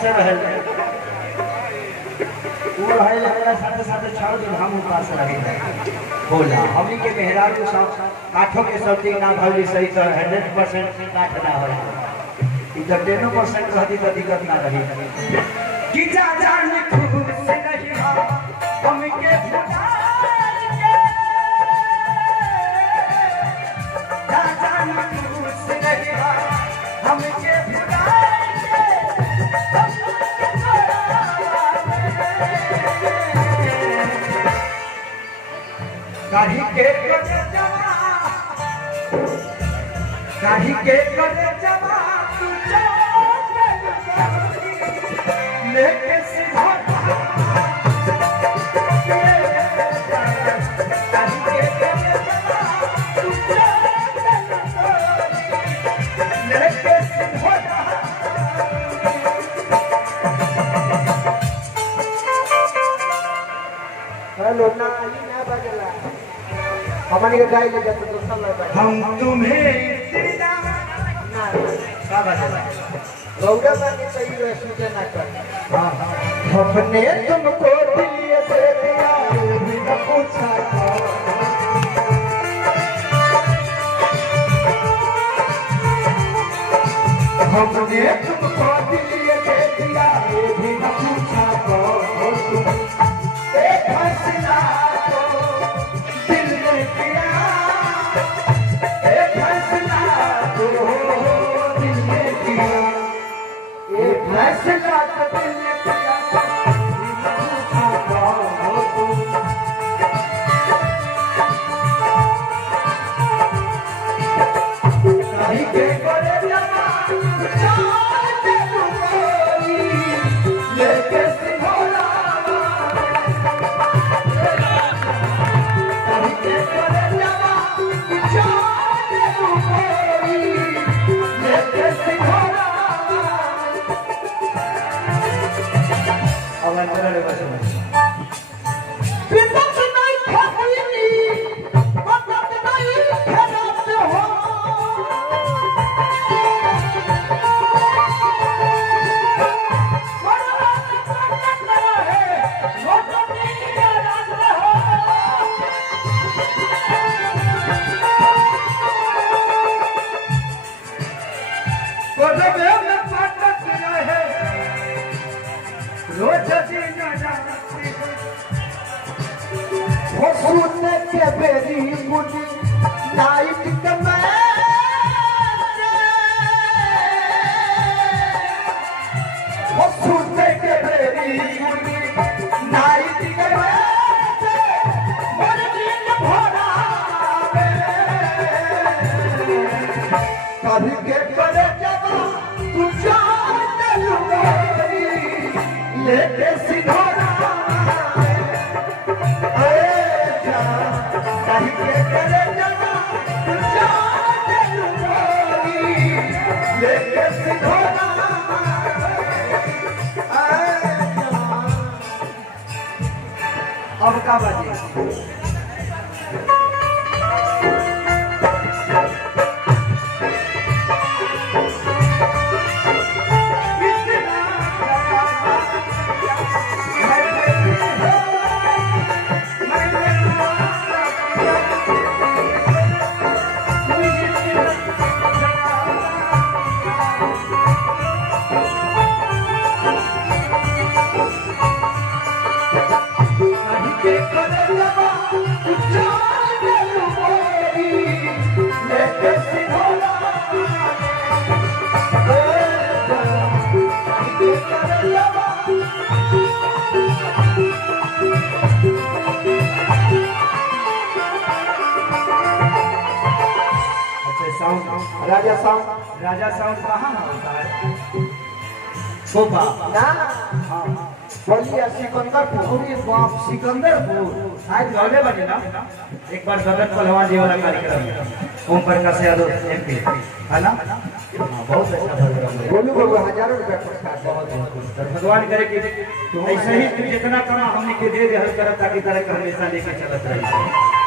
उपास रहे वो रहे हमारा साथ साथ छाड़ दिन हम उपास रहे बोला हमनी के मेहरार को सब काठों के सब दिन ना भौली सही तो 100% काट ना हो इधर 10% रहती तो दिक्कत ना रही कि जा जान खुद से नहीं हम के भुला के जा जान खुद से नहीं हम के भुला काढ़ी के करे जमा तू लेके सीधा हेलो ना ये ना बजला हमारी के गाय ले जाते तो सब लगा हम तुम्हें तेरा ना का बजला गौड़ा माने सही है सूझे ना कर अपने तुमको दिल दे दिया भी न पूछा हमने तुमको दिल दे दिया भी न पूछा एक फैसला दिल ने किया एक फैसला दिल ने किया एक फैसला दिल ने किया कहीं के करे जमा लेके सिंघोड़ा कहीं के करे जमा लेके सिंघोड़ा अब अंदर ले बस पिता से नहीं खाती पता नहीं खराब हो सुनने के बेरी मुझे नाइट के मैं सुनने के बेरी मुझे नाइट के मैं कभी के करे जब तू जान लूंगी लेके सिंघोड़ा कहीं के करे जब तू जान लूंगी लेके सिंघोड़ा अब का बजे राजा साउंड कहाँ होता है सोफा ना बोलिए सिकंदरपुर पूरी बाप सिकंदरपुर शायद गौले बजे ना एक बार गगन पहलवान जी वाला कार्यक्रम ओम प्रकाश यादव एमपी है ना बहुत अच्छा प्रोग्राम है बोलू बाबू हजारों रुपए पुरस्कार बहुत भगवान करे कि ऐसे ही जितना कमा हमने के दे हर तरह का की तरह हमेशा लेके चलत रही